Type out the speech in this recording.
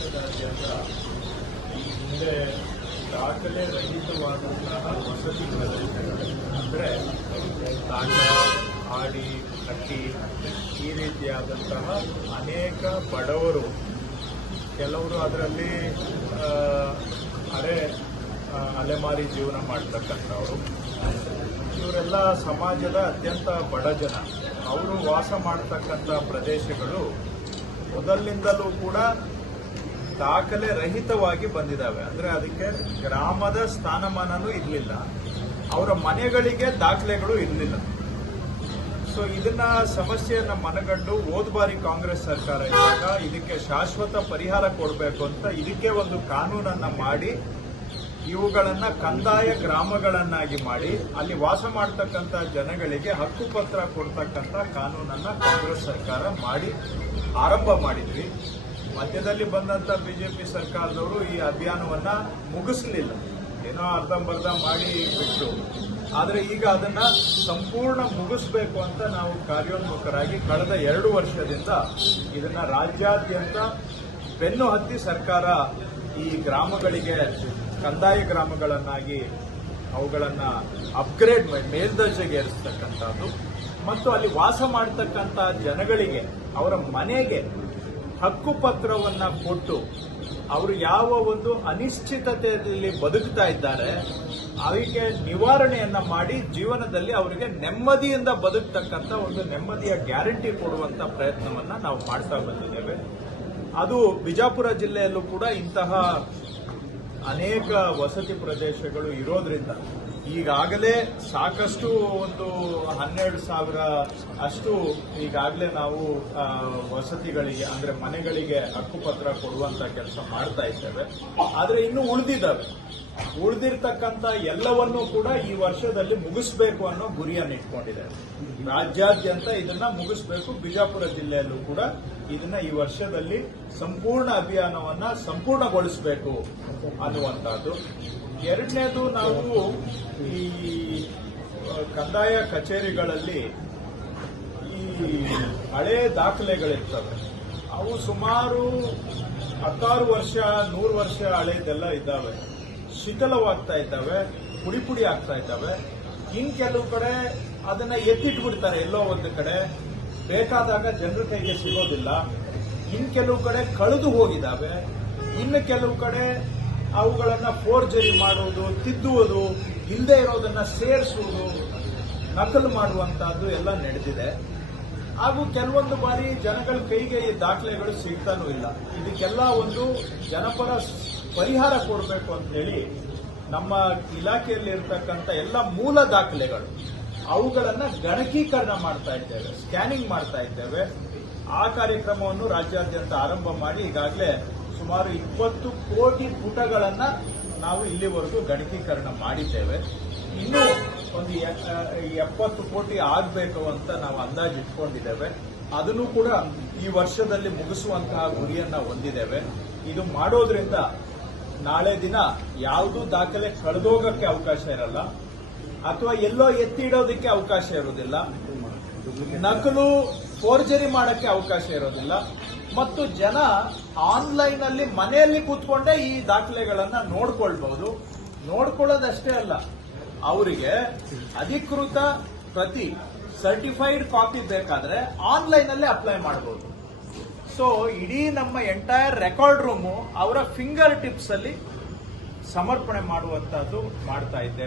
ದೇಶದಾದ್ಯಂತ ಈ ಹಿಂದೆ ದಾಖಲೆ ರಹಿತವಾದಂತಹ ವಸತಿ ಅಂದರೆ ತಾಂಡ ಆಡಿ ಹಟ್ಟಿ ಈ ರೀತಿಯಾದಂತಹ ಅನೇಕ ಬಡವರು ಕೆಲವರು ಅದರಲ್ಲಿ ಅರೆ ಅಲೆಮಾರಿ ಜೀವನ ಮಾಡ್ತಕ್ಕಂಥವ್ರು. ಇವರೆಲ್ಲ ಸಮಾಜದ ಅತ್ಯಂತ ಬಡ ಜನ. ಅವರು ವಾಸ ಮಾಡತಕ್ಕಂಥ ಪ್ರದೇಶಗಳು ಮೊದಲಿನಿಂದಲೂ ಕೂಡ ದಾಖಲೆ ರಹಿತವಾಗಿ ಬಂದಿದ್ದಾವೆ ಅಂದ್ರೆ ಅದಕ್ಕೆ ಗ್ರಾಮದ ಸ್ಥಾನಮಾನನೂ ಇರಲಿಲ್ಲ. ಅವರ ಮನೆಗಳಿಗೆ ದಾಖಲೆಗಳು ಇರಲಿಲ್ಲ. ಸೊ ಇದನ್ನ ಸಮಸ್ಯೆಯನ್ನ ಮನಗಂಡು ಹೋದ ಬಾರಿ ಕಾಂಗ್ರೆಸ್ ಸರ್ಕಾರ ಇದ್ದಾಗ ಇದಕ್ಕೆ ಶಾಶ್ವತ ಪರಿಹಾರ ಕೊಡಬೇಕು ಅಂತ ಇದಕ್ಕೆ ಒಂದು ಕಾನೂನನ್ನ ಮಾಡಿ, ಇವುಗಳನ್ನ ಕಂದಾಯ ಗ್ರಾಮಗಳನ್ನಾಗಿ ಮಾಡಿ, ಅಲ್ಲಿ ವಾಸ ಮಾಡತಕ್ಕಂತ ಜನಗಳಿಗೆ ಹಕ್ಕುಪತ್ರ ಕೊಡ್ತಕ್ಕಂಥ ಕಾನೂನನ್ನ ಕಾಂಗ್ರೆಸ್ ಸರ್ಕಾರ ಮಾಡಿ, ಆರಂಭ ಮಾಡಿದ್ವಿ. ಮಧ್ಯದಲ್ಲಿ ಬಂದಂತ ಬಿಜೆಪಿ ಸರ್ಕಾರದವರು ಈ ಅಭಿಯಾನವನ್ನ ಮುಗಿಸಲಿಲ್ಲ. ಏನೋ ಅರ್ಧಂಬರ್ಧ ಮಾಡಿ ಬಿಟ್ಟು ಆದರೆ ಈಗ ಅದನ್ನ ಸಂಪೂರ್ಣ ಮುಗಿಸ್ಬೇಕು ಅಂತ ನಾವು ಕಾರ್ಯೋನ್ಮುಖರಾಗಿ ಕಳೆದ ಎರಡು ವರ್ಷದಿಂದ ಇದನ್ನ ರಾಜ್ಯಾದ್ಯಂತ ಬೆನ್ನು ಹತ್ತಿ ಸರ್ಕಾರ ಈ ಗ್ರಾಮಗಳಿಗೆ, ಕಂದಾಯ ಗ್ರಾಮಗಳನ್ನಾಗಿ ಅವುಗಳನ್ನ ಅಪ್ಗ್ರೇಡ್ ಮಾಡಿ ಮೇಲ್ದರ್ಜೆಗೆ ಏರಿಸ್ತಕ್ಕಂಥದ್ದು. ಮತ್ತು ಅಲ್ಲಿ ವಾಸ ಮಾಡ್ತಕ್ಕಂಥ ಜನಗಳಿಗೆ, ಅವರ ಮನೆಗೆ ಹಕ್ಕುಪತ್ರವನ್ನ ಕೊಟ್ಟು ಅವರು ಯಾವ ಒಂದು ಅನಿಶ್ಚಿತತೆಯಲ್ಲಿ ಬದುಕ್ತಾ ಇದ್ದಾರೆ, ಅವರಿಗೆ ನಿವಾರಣೆಯನ್ನ ಮಾಡಿ ಜೀವನದಲ್ಲಿ ಅವರಿಗೆ ನೆಮ್ಮದಿಯಿಂದ ಬದುಕ್ತಕ್ಕಂಥ ಒಂದು ನೆಮ್ಮದಿಯ ಗ್ಯಾರಂಟಿ ಕೊಡುವಂತ ಪ್ರಯತ್ನವನ್ನ ನಾವು ಮಾಡ್ತಾ ಬಂದಿದ್ದೇವೆ. ಅದು ಬಿಜಾಪುರ ಜಿಲ್ಲೆಯಲ್ಲೂ ಕೂಡ ಇಂತಹ ಅನೇಕ ವಸತಿ ಪ್ರದೇಶಗಳು ಇರೋದ್ರಿಂದ ಈಗಾಗಲೇ ಸಾಕಷ್ಟು ಒಂದು ಹನ್ನೆರಡು ಸಾವಿರ ಅಷ್ಟು ಈಗಾಗಲೇ ನಾವು ವಸತಿಗಳಿಗೆ, ಅಂದ್ರೆ ಮನೆಗಳಿಗೆ ಹಕ್ಕುಪತ್ರ ಕೊಡುವಂತ ಕೆಲಸ ಮಾಡ್ತಾ ಇದ್ದೇವೆ. ಆದ್ರೆ ಇನ್ನು ಉಳಿದಿದ್ದಾವೆ. ಉಳಿದಿರ್ತಕ್ಕಂಥ ಎಲ್ಲವನ್ನೂ ಕೂಡ ಈ ವರ್ಷದಲ್ಲಿ ಮುಗಿಸ್ಬೇಕು ಅನ್ನೋ ಗುರಿಯನ್ನು ಇಟ್ಕೊಂಡಿದೆ ರಾಜ್ಯಾದ್ಯಂತ ಇದನ್ನ ಮುಗಿಸ್ಬೇಕು. ಬಿಜಾಪುರ ಜಿಲ್ಲೆಯಲ್ಲೂ ಕೂಡ ಇದನ್ನ ಈ ವರ್ಷದಲ್ಲಿ ಸಂಪೂರ್ಣ ಅಭಿಯಾನವನ್ನ ಸಂಪೂರ್ಣಗೊಳಿಸಬೇಕು ಅನ್ನುವಂತಹದ್ದು ಎರಡನೇದು ನಾವು ಈ ಕಂದಾಯ ಕಚೇರಿಗಳಲ್ಲಿ ಈ ಹಳೆ ದಾಖಲೆಗಳಿರ್ತವೆ. ಅವು ಸುಮಾರು ಹತ್ತಾರು ವರ್ಷ, ನೂರು ವರ್ಷ ಹಳೇದೆಲ್ಲ ಇದ್ದಾವೆ. ಶಿಥಿಲವಾಗ್ತಾ ಇದ್ದಾವೆ, ಪುಡಿ ಪುಡಿ ಆಗ್ತಾ ಇದ್ದಾವೆ. ಇನ್ ಕೆಲವು ಕಡೆ ಅದನ್ನ ಎತ್ತಿಟ್ಬಿಡ್ತಾರೆ, ಎಲ್ಲೋ ಒಂದು ಕಡೆ. ಬೇಕಾದಾಗ ಜನರ ಕೈಗೆ ಸಿಗೋದಿಲ್ಲ. ಇನ್ ಕೆಲವು ಕಡೆ ಕಳೆದು ಹೋಗಿದ್ದಾವೆ. ಇನ್ನು ಕೆಲವು ಕಡೆ ಅವುಗಳನ್ನ ಫೋರ್ಜರಿ ಮಾಡುವುದು, ತಿದ್ದುವುದು ಇಲ್ಲದೆ ಇರೋದನ್ನ ಸೇರಿಸುವುದು, ನಕಲು ಮಾಡುವಂತಹದ್ದು ಎಲ್ಲ ನಡೆದಿದೆ. ಹಾಗೂ ಕೆಲವೊಂದು ಬಾರಿ ಜನಗಳ ಕೈಗೆ ಈ ದಾಖಲೆಗಳು ಸಿಗ್ತಾನೂ ಇಲ್ಲ. ಇದಕ್ಕೆಲ್ಲ ಒಂದು ಜನಪರ ಪರಿಹಾರ ಕೊಡಬೇಕು ಅಂತ ಹೇಳಿ ನಮ್ಮ ಇಲಾಖೆಯಲ್ಲಿ ಇರತಕ್ಕಂಥ ಎಲ್ಲ ಮೂಲ ದಾಖಲೆಗಳು, ಅವುಗಳನ್ನು ಗಣಕೀಕರಣ ಮಾಡ್ತಾ ಇದ್ದೇವೆ ಸ್ಕ್ಯಾನಿಂಗ್ ಮಾಡ್ತಾ ಇದ್ದೇವೆ. ಆ ಕಾರ್ಯಕ್ರಮವನ್ನು ರಾಜ್ಯಾದ್ಯಂತ ಆರಂಭ ಮಾಡಿ ಈಗಾಗಲೇ ಸುಮಾರು ಇಪ್ಪತ್ತು ಕೋಟಿ ಪುಟಗಳನ್ನ ನಾವು ಇಲ್ಲಿವರೆಗೂ ಗಣಕೀಕರಣ ಮಾಡಿದ್ದೇವೆ. ಇನ್ನೂ ಒಂದು ಎಪ್ಪತ್ತು ಕೋಟಿ ಆಗಬೇಕು ಅಂತ ನಾವು ಅಂದಾಜು ಇಟ್ಕೊಂಡಿದ್ದೇವೆ. ಅದನ್ನು ಕೂಡ ಈ ವರ್ಷದಲ್ಲಿ ಮುಗಿಸುವಂತಹ ಗುರಿಯನ್ನ ಹೊಂದಿದ್ದೇವೆ. ಇದು ಮಾಡೋದ್ರಿಂದ ನಾಳೆ ದಿನ ಯಾವುದೂ ದಾಖಲೆ ಕಳೆದೋಗಕ್ಕೆ ಅವಕಾಶ ಇರಲ್ಲ, ಅಥವಾ ಎಲ್ಲೋ ಎತ್ತಿ ಇಡೋದಕ್ಕೆ ಅವಕಾಶ ಇರೋದಿಲ್ಲ ನಕಲು ಫೋರ್ಜರಿ ಮಾಡಕ್ಕೆ ಅವಕಾಶ ಇರೋದಿಲ್ಲ ಮತ್ತು ಜನ ಆನ್ಲೈನ್ ಅಲ್ಲಿ ಮನೆಯಲ್ಲಿ ಕೂತ್ಕೊಂಡೇ ಈ ದಾಖಲೆಗಳನ್ನ ನೋಡ್ಕೊಳ್ಬಹುದು. ನೋಡ್ಕೊಳ್ಳೋದಷ್ಟೇ ಅಲ್ಲ, ಅವರಿಗೆ ಅಧಿಕೃತ ಪ್ರತಿ ಸರ್ಟಿಫೈಡ್ ಕಾಪಿ ಬೇಕಾದ್ರೆ ಆನ್ಲೈನ್ ಅಲ್ಲೇ ಅಪ್ಲೈ ಮಾಡಬಹುದು ಸೊ ಇಡೀ ನಮ್ಮ ಎಂಟೈರ್ ರೆಕಾರ್ಡ್ ರೂಮು ಅವರ ಫಿಂಗರ್ ಟಿಪ್ಸ್ ಅಲ್ಲಿ ಸಮರ್ಪಣೆ ಮಾಡುವಂತಹದ್ದು ಮಾಡ್ತಾ ಇದ್ದೇವೆ.